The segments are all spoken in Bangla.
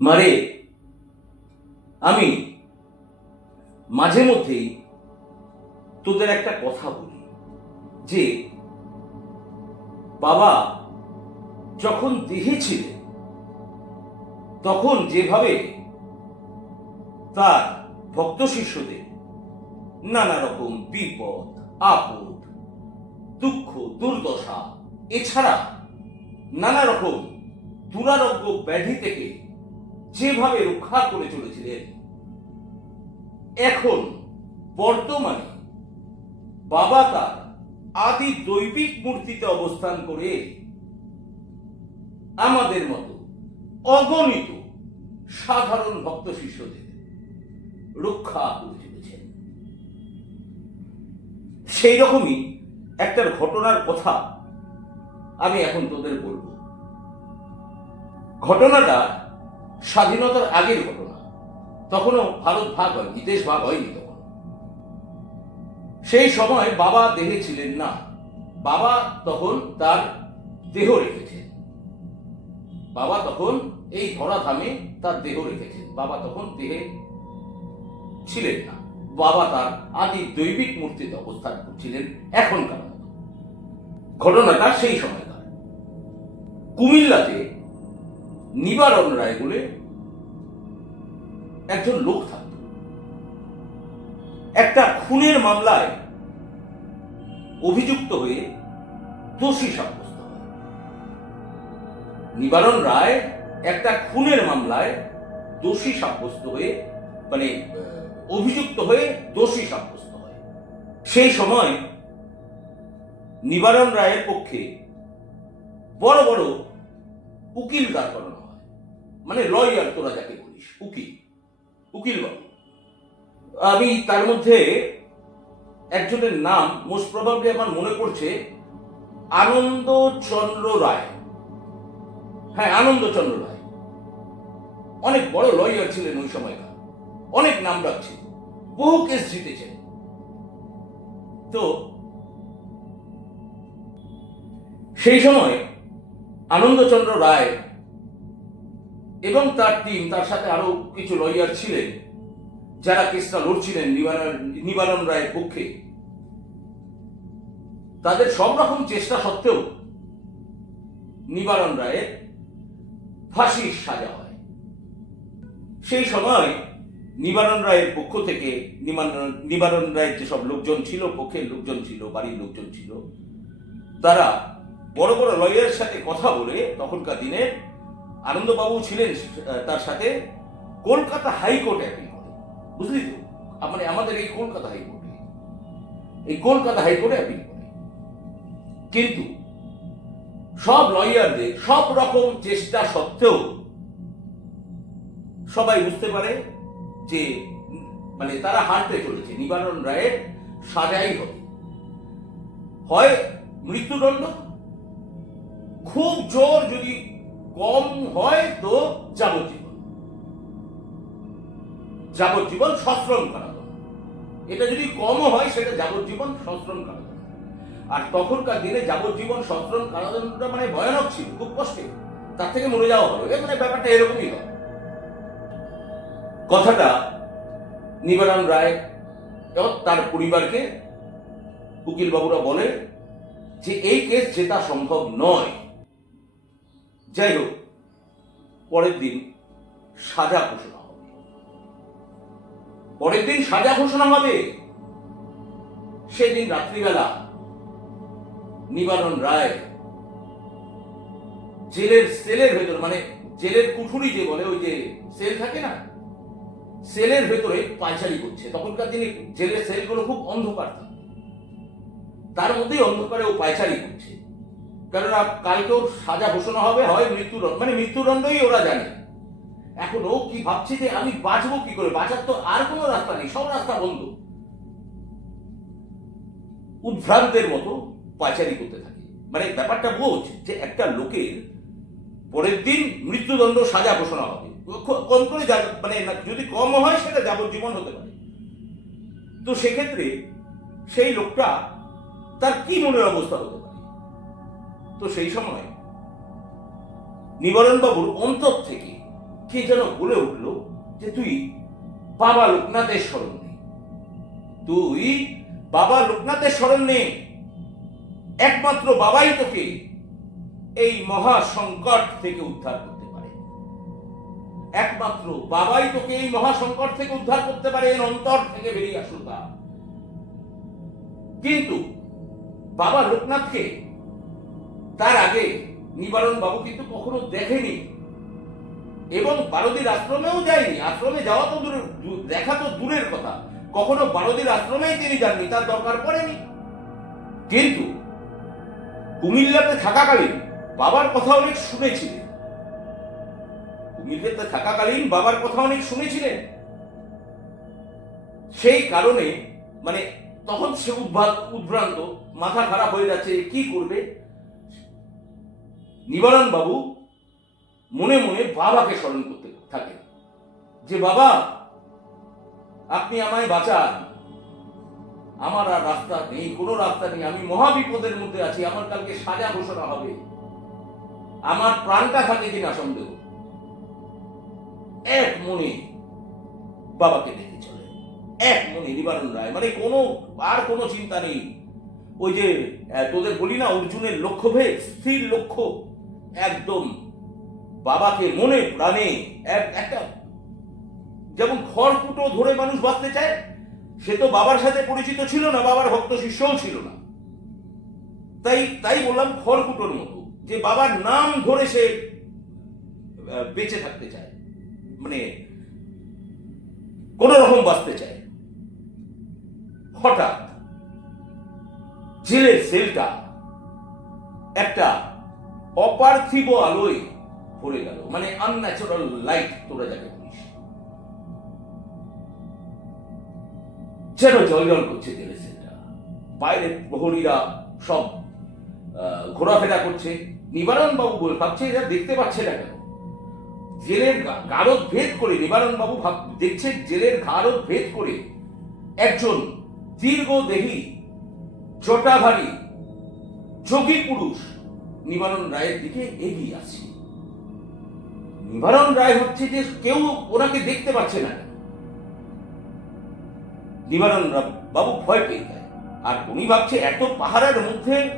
মারে। আমি মাঝে মধ্যেই তোদের একটা কথা বলি, যে বাবা যখন দেহে ছিলেন, তখন যেভাবে তার ভক্ত শিষ্যদের নানা রকম বিপদ, আপদ, দুঃখ, দুর্দশা, এছাড়া নানা রকম দুরারোগ্য ব্যাধি থেকে যেভাবে রক্ষা করে চলেছিলেন, এখন বর্তমানে বাবা তার আদি দৈবিক মূর্তিতে অবস্থান করে আমাদের মতো অগণিত সাধারণ ভক্ত শিষ্যদের রক্ষা করে চলেছেন। সেই রকমই একটা ঘটনার কথা আমি এখন তোদের বলব। ঘটনাটা স্বাধীনতার আগের ঘটনা। তখনও ভারত ভাগ হয়নি দেশ ভাগ হয়নি তখন। সেই সময় বাবা দেহে ছিলেন না। বাবা তখন তার দেহ রেখেছেন। বাবা তখন এই ধরাধামে তার দেহ রেখেছেন। বাবা তখন দেহে ছিলেন না। বাবা তার আদি দৈবিক মূর্তিতে অবস্থান করছিলেন এখনকার ঘটনাটা সেই সময়কার। কুমিল্লাতে নিবারণ রায় বলে একজন লোক থাকত। একটা খুনের মামলায় অভিযুক্ত হয়ে দোষী সাব্যস্ত নিবারণ রায় একটা খুনের মামলায় দোষী সাব্যস্ত হয়ে মানে অভিযুক্ত হয়ে দোষী সাব্যস্ত হয়। সেই সময় নিবারণ রায়ের পক্ষে বড় বড় উকিল দাঁড় করানো মানে লয়ার তোরা যাকে বলিস, উকিল। উকিল বাবু। আমি তার মধ্যে একজনের নাম মোস্ট প্রবাবলি আমার মনে পড়ছে আনন্দচন্দ্র রায়। হ্যাঁ আনন্দচন্দ্র রায়। অনেক বড় লয়ার ছিলেন ওই সময়কার। অনেক নাম ডাকছে বহু কেস জিতেছেন। তো সেই সময় আনন্দচন্দ্র রায় এবং তার টিম তার সাথে আরও কিছু লয়ার ছিলেন, যারা কেসটা লড়ছিলেন নিবারণ রায়ের পক্ষে। তাদের সব রকম চেষ্টা সত্ত্বেও নিবারণ রায়ের ফাঁসির সাজা হয়। সেই সময় নিবারণ রায়ের পক্ষ থেকে নিবারণ রায়ের যেসব লোকজন ছিল, পক্ষের লোকজন ছিল, বাড়ির লোকজন ছিল, তারা বড় বড় লয়ারের সাথে কথা বলে তখনকার দিনে আনন্দবাবু ছিলেন তার সাথে কলকাতা হাইকোর্টে অ্যাপিল করে বুঝলি তো? মানে আমাদের এই কলকাতা হাইকোর্টে। এই কলকাতা হাইকোর্টে অ্যাপিল করে কিন্তু সব লয়ারদের সব রকম চেষ্টা সত্ত্বেও সবাই বুঝতে পারে যে মানে তারা হারতে চলেছে। নিবারণ রায়ের সাজাই হবে। হয় মৃত্যুদণ্ড? খুব জোর যদি কম হয় তো যাবজ্জীবন। যাবজ্জীবন সশ্রম কারাদণ্ড এটা যদি কম হয়, সেটা যাবজ্জীবন সশ্রম কারাদণ্ড আর তখনকার দিনে যাবজ্জীবন সশ্রম কারাদণ্ডটা মানে ভয়ানক ছিল, খুব কষ্টে। তার থেকে মরে যাওয়া হবে। এ মানে ব্যাপারটা এরকমই হয়। কথাটা নিবারণ রায় এবং তার পরিবারকে উকিল বাবুরা বলে যে, এই কেস জেতা সম্ভব নয়। যাই হোক পরের দিন সাজা ঘোষণা হবে। পরের দিন সাজা ঘোষণা হবে। সেদিন রাত্রিবেলা নিবারণ রায় জেলের সেলের ভেতর মানে জেলের কুঠুরি যে বলে, ওই যে সেল থাকে না, সেলের ভেতরে পায়চারি করছে। তখনকার দিনে জেলের সেলগুলো খুব অন্ধকার থাকে। তার মধ্যেই অন্ধকারে ও পায়চারি করছে। কেননা কালকেও সাজা ঘোষণা হবে, হয় মৃত্যুদণ্ড। মানে মৃত্যুদণ্ডই ওরা জানে। এখন ও কি ভাবছে যে আমি বাঁচবো কি করে? বাঁচার তো আর কোনো রাস্তা নেই, সব রাস্তা বন্ধ। উদ্ভ্রান্তের মতো পাচারি করতে থাকে। মানে ব্যাপারটা বোঝ যে একটা লোকের পরের দিন মৃত্যুদণ্ড সাজা ঘোষণা হবে। কম করে মানে যদি কম হয় সেটা যাবজ্জীবন হতে পারে। তো সেক্ষেত্রে সেই লোকটা তার কি মনের অবস্থা হতে? তো সেই সময় নিবারণ বাবুর অন্তর থেকে কে যেন বলে উঠল যে তুই বাবা লোকনাথের স্মরণ নেই তুই বাবা লোকনাথের স্মরণ নেই একমাত্র বাবাই তোকে এই মহা সংকট থেকে উদ্ধার করতে পারে। একমাত্র বাবাই তোকে এই মহা সংকট থেকে উদ্ধার করতে পারে, এর অন্তর থেকে বেরিয়ে আসুন কিন্তু বাবা লোকনাথকে তার আগে নিবারণ বাবু কিন্তু কখনো দেখেনি। এবং বারদির আশ্রমেও যায়নি। আশ্রমে যাওয়া তো দূরের দেখা তো দূরের কথা। কখনো বারদির আশ্রমেই তিনি যাননি, তার দরকার পড়েনি। কিন্তু কুমিল্লাতে থাকাকালীন বাবার কথা অনেক শুনেছিলেন। কুমিল্লাতে থাকাকালীন বাবার কথা অনেক শুনেছিলেন। সেই কারণে মানে তখন সে উদ্ভা- উদ্ভ্রান্ত, মাথা খারাপ হয়ে যাচ্ছে, কি করবে? নিবারণ বাবু মনে মনে বাবাকে স্মরণ করতে থাকে যে বাবা, আপনি আমায় বাঁচান। আমার আর রাস্তা নেই, কোনো রাস্তা নেই। আমি মহা বিপদের মধ্যে আছি, আমার কালকে সাজা ঘোষণা হবে। আমার প্রাণটা থাকে কিনা সন্দেহ। এক মনে বাবাকে দেখে চলে এক মনে নিবারণ রায়। মানে কোনো, আর কোনো চিন্তা নেই। ওই যে তোদের বলি না, অর্জুনের লক্ষ্যভেদ, স্থির লক্ষ্য। একদম বাবাকে মনে প্রাণে এক- একটা যেমন খড়কুটো ধরে মানুষ বাঁচতে চায়, সে তো বাবার সাথে পরিচিত ছিল না, বাবার ভক্ত শিষ্যও ছিল না। তাই তাই বললাম খড়কুটোর মতো, যে বাবার নাম ধরে সে বেঁচে থাকতে চায় মানে কোন রকম বাঁচতে চায়। হঠাৎ জেলের সেলটা একটা অপার্থিব আলোয় ভরে গেল। মানে আনন্যাচারাল লাইট তোরা যাকে বলিস। যেন জল জল করছে জেলের বাইরের প্রহরীরা সব ঘোরাফেরা করছে। নিবারণ বাবু বল ভাবছে এরা দেখতে পাচ্ছে না কেন? জেলের গারদ ভেদ করে নিবারণ বাবু ভাব দেখছে জেলের গারদ ভেদ করে একজন দীর্ঘ দেহী জটাধারী, যোগী পুরুষ নিবারণ রায়ের দিকে এগিয়ে আসছে। নিবারণ রায় হচ্ছে যে কেউ ওনাকে দেখতে পাচ্ছে না। নিবারণ বাবু ভয় পেয়ে যায়। আর উনি ভাবছে, এত পাহাড়ের মধ্যে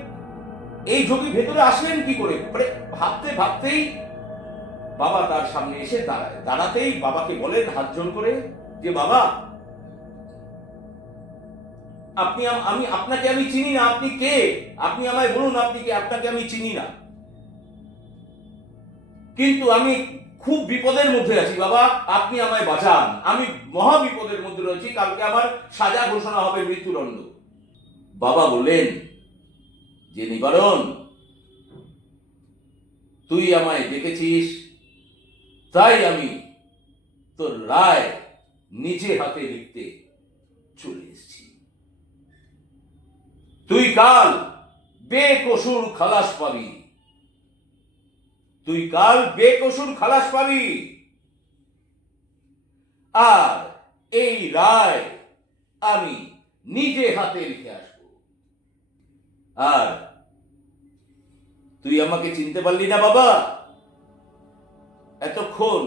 এই যোগী ভেতরে আসলেন কি করে? মানে ভাবতে ভাবতেই বাবা তার সামনে এসে দাঁড়ায়। দাঁড়াতেই বাবাকে বলেন হাত জোর করে যে, বাবা আপনি আমি আপনাকে আমি চিনি না, আপনি কে? আপনি আমায় বলুন, আপনি কে আপনাকে আমি চিনি না? কিন্তু আমি খুব বিপদের মধ্যে আছি, বাবা। আপনি আমায় বাঁচান। আমি মহা বিপদের মধ্যে রয়েছি। কালকে আমার সাজা ঘোষণা হবে মৃত্যুদণ্ড। বাবা বললেন, যে নিবারণ, তুই আমায় দেখেছিস, তাই আমি তোর রায় নিজে হাতে লিখতে চলে এসেছি। তুই কাল বেকসুর খালাস পাবি। তুই কাল বেকসুর খালাস পাবি। আর এই রায় আমি নিজে হাতে লিখে আসব। আর তুই আমাকে চিনতে পারলি না বাবা। এতক্ষণ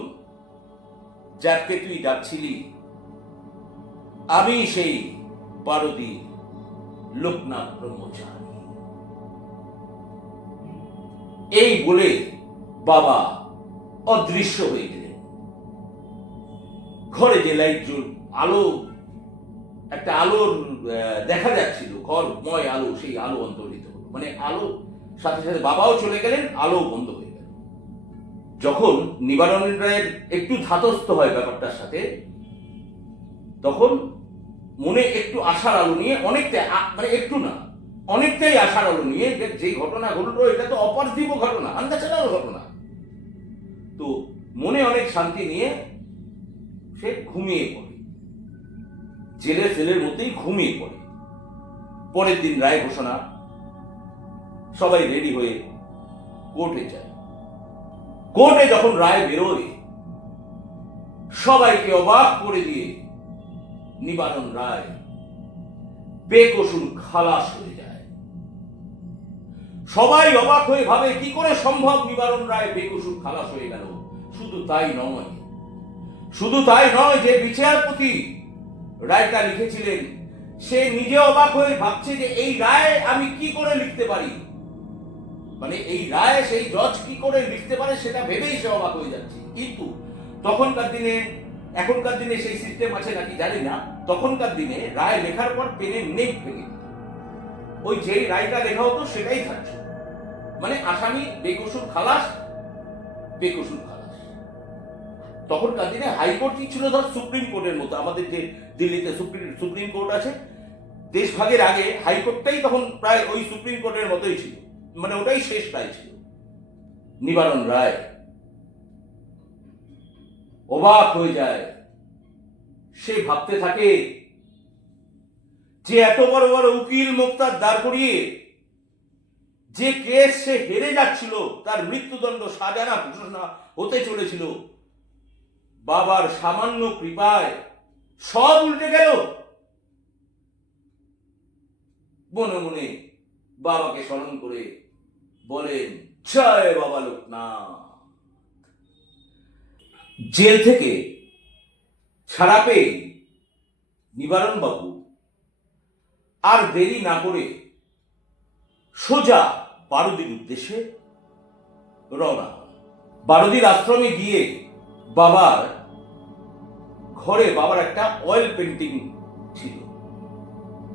যাকে তুই ডাকছিলি, আমি সেই পারদী লোকনাথ ব্রহ্মচারী। এই বলে বাবা অদৃশ্য হয়ে গেলেন। ঘরে যে লাইট আলো, একটা আলোর দেখা যাচ্ছিল, ঘরময় আলো, সেই আলো অন্তর্হিত হলো। মানে আলো, সাথে সাথে বাবাও চলে গেলেন আলো বন্ধ হয়ে গেল। যখন নিবারণ রায়ের একটু ধাতস্থ হয় ব্যাপারটার সাথে, তখন মনে একটু আশার আলো নিয়ে অনেকটাই মানে একটু না, অনেকটাই আশার আলো নিয়ে যে যে ঘটনা ঘটলো, এটা তো অপার্থিব ঘটনা আন্দাছাড়ার ঘটনা। তো মনে অনেক শান্তি নিয়ে সে ঘুমিয়ে পড়ে। জেলের সেলের মধ্যেই ঘুমিয়ে পড়ে। পরের দিন রায় ঘোষণা, সবাই রেডি হয়ে কোর্টে যায়। কোর্টে যখন রায় বেরোয়, সবাইকে অবাক করে দিয়ে নিবারণ রায়। বেকসুর খালাস হয়ে যায়। সবাই অবাক হয়ে ভাবে, কি করে সম্ভব নিবারণ রায় বেকসুর খালাস হয়ে গেল? শুধু তাই নয়। শুধু তাই নয় যে বিচারপতি রায়টা লিখেছিলেন, সে নিজে অবাক হয়ে ভাবছে যে এই রায় আমি কি করে লিখতে পারি? মানে এই রায় সেই জজ কি করে লিখতে পারে সেটা ভেবেই সে অবাক হয়ে যাচ্ছে। কিন্তু তখনকার দিনে, এখনকার দিনে সেই সিস্টেম আছে নাকি জানি না। তখনকার দিনে রায় লেখার পর পেনে নেক ভেঙে ওই যেই রায়টা লেখা হতো, সেটাই থাকছে। মানে আসামি বেকসুর খালাস বেকসুর খালাস। তখনকার দিনে হাইকোর্ট কি ছিল? ধর সুপ্রিম কোর্টের মতো। আমাদের যে দিল্লিতে সুপ্রিম সুপ্রিম কোর্ট আছে, দেশভাগের আগে হাইকোর্টটাই তখন প্রায় ওই সুপ্রিম কোর্টের মতোই ছিল। মানে ওটাই শেষ রায় ছিল। নিবারণ রায়। অবাক হয়ে যায়। সে ভাবতে থাকে যে এত বড় বড় উকিল মোক্তার দাঁড় করিয়ে যে কেস সে হেরে যাচ্ছিল, তার মৃত্যুদণ্ড সাজানা ঘোষণা হতে চলেছিল। বাবার সামান্য কৃপায় সব উল্টে গেল। মনে মনে বাবাকে স্মরণ করে বলেন, জয় বাবা লোকনাথ। জেল থেকে ছাড়া পেয়ে নিবারণ বাবু, আর দেরি না করে সোজা বারুদির উদ্দেশ্যে রওনা। বারুদির আশ্রমে গিয়ে বাবার ঘরে বাবার একটা অয়েল পেন্টিং ছিল।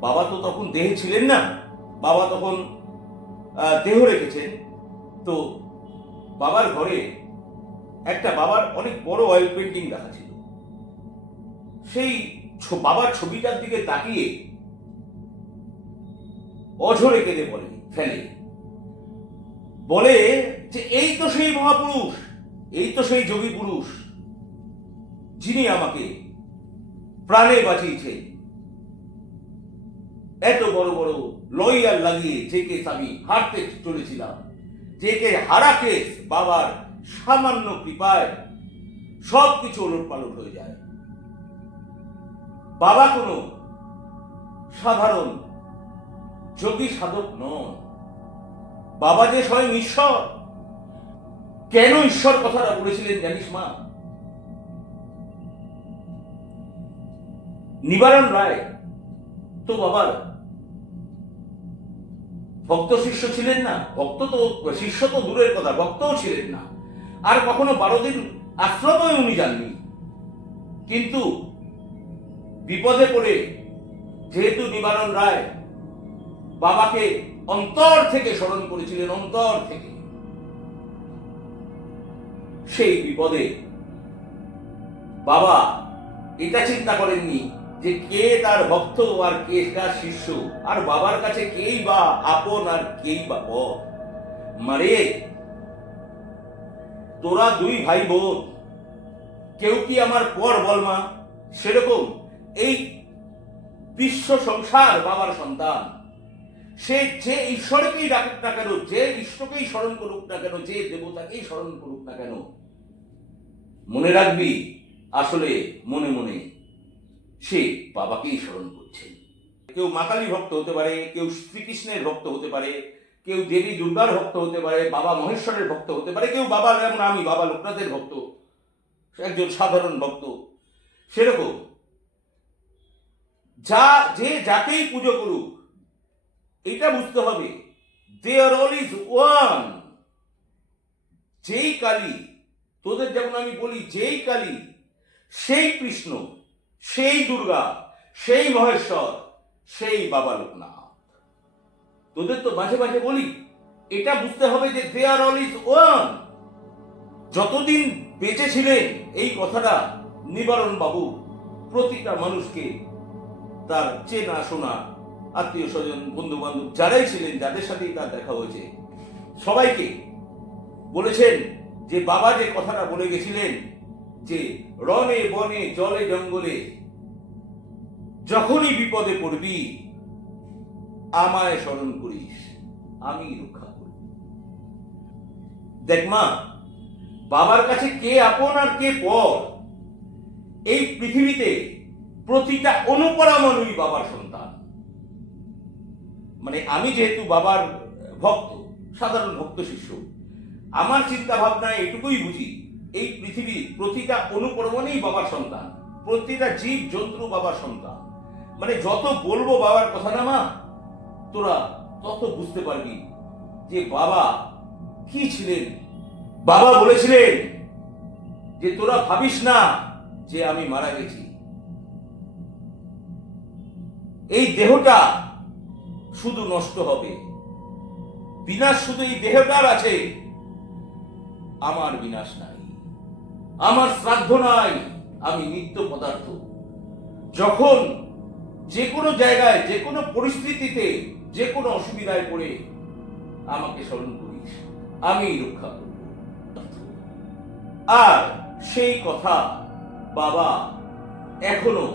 বাবা তো তখন দেহে ছিলেন না, বাবা তখন দেহ রেখেছেন। তো বাবার ঘরে একটা বাবার অনেক বড় অয়েল পেন্টিং রাখা ছিল। সেই বাবার ছবিটার দিকে তাকিয়ে অঝরে কেঁদে বলে, ফেলে। বলে যে, এই তো সেই মহাপুরুষ, এই তো সেই যোগী পুরুষ, যিনি আমাকে প্রাণে বাঁচিয়েছে এত বড় বড় লয়ার লাগিয়ে যে কেস আমি হারতে চলেছিলাম, যে কে হারা কেস বাবার সামান্য কৃপায় সব কিছু ওলট পালট হয়ে যায়। বাবা কোনো সাধারণ যোগী সাধক নন। বাবা যে স্বয়ং ঈশ্বর। কেন ঈশ্বর কথাটা বলেছিলেন জানিস মা? নিবারণ রায় তো বাবার ভক্ত শিষ্য ছিলেন না, ভক্ত তো শিষ্য তো দূরের কথা, ভক্তও ছিলেন না। আর কখনো বারো দিন আশ্রমে উনি যাননি। কিন্তু বিপদে পড়ে যেহেতু নিবারণ রায় বাবাকে অন্তর থেকে স্মরণ করেছিলেন, অন্তর থেকে। সেই বিপদে বাবা এটা চিন্তা করেননি যে কে তার ভক্ত আর কে তার শিষ্য, আর বাবার কাছে কেই বা আপন আর কেই বা পর মারে, তোরা দুই ভাই বোন, কেউ কি আমার পর বলমা সেরকম এই বিশ্ব সংসার বাবার সন্তান। সে যে ঈশ্বরকেই ডাকুক না কেন, যে ইষ্টকেই স্মরণ করুক না কেন, যে দেবতাকেই স্মরণ করুক না কেন, মনে রাখবি, আসলে মনে মনে সে বাবাকেই স্মরণ করছে। কেউ মাকালী ভক্ত হতে পারে, কেউ শ্রীকৃষ্ণের ভক্ত হতে পারে, কেউ দেবী দুর্গার ভক্ত হতে পারে, বাবা মহেশ্বরের ভক্ত হতে পারে, কেউ বাবা যেমন আমি, বাবা লোকনাথের ভক্ত, একজন সাধারণ ভক্ত। সেরকম যা, যে যাকেই পুজো করুক, এটা বুঝতে হবে। They are all is one যেই কালী, তোদের যেমন আমি বলি, যেই কালী, সেই কৃষ্ণ, সেই দুর্গা, সেই মহেশ্বর, সেই বাবা লোকনাথ। তোদের তো মাঝে মাঝে বলি, এটা বুঝতে হবে যে they are all is one যতদিন বেঁচে ছিলেন, এই কথাটা নিবারণ বাবু প্রতিটা মানুষকে তার চেনা শোনা আত্মীয় স্বজন বন্ধু বান্ধব যারাই ছিলেন, যাদের সাথেই তার দেখা হয়েছে, সবাইকে বলেছেন যে বাবা যে কথাটা বলে গেছিলেন যে রনে বনে, জলে জঙ্গলে যখনই বিপদে পড়বি, আমায় স্মরণ করিস, আমি রক্ষা করব। দেখ মা, বাবার কাছে কে আপন আর কে পর, এই পৃথিবীতে প্রতিটা অনুপরামানুই বাবার সন্তান। মানে আমি যেহেতু বাবার ভক্ত, সাধারণ ভক্ত শিষ্য, আমার চিন্তা ভাবনা এটুকুই বুঝি, এই পৃথিবীর প্রতিটা অনুকরণেই বাবার সন্তান, প্রতিটা জীব জন্তু বাবার সন্তান। মানে যত বলব বাবার কথা না মা, তোরা তত বুঝতে পারবি যে বাবা কি ছিলেন। বাবা বলেছিলেন যে তোরা ভাবিস না যে আমি মারা গেছি। এই দেহটা শুধু নষ্ট হবে। বিনাশ শুধু এই দেহটার আছে। আমার বিনাশ নাই। আমার শ্রাদ্ধ নাই। আমি নিত্য পদার্থ। যখন যে কোনো জায়গায় যে কোনো পরিস্থিতিতে যে কোনো অসুবিধায় পড়ে, আমাকে স্মরণ করিস। আমি রক্ষা করব। আর সেই কথা বাবা এখনও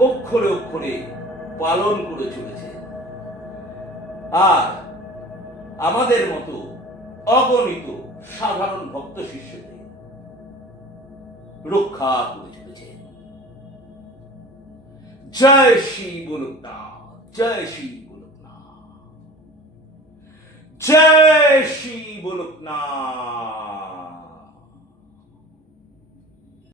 অক্ষরে অক্ষরে পালন করে চলেছে। আর আমাদের মতো অগণিত সাধারণ ভক্ত শিষ্যদের রক্ষা করে চলেছে। জয় শ্রী বলুক না জয় শ্রী বলুক না জয় শ্রী বলুক না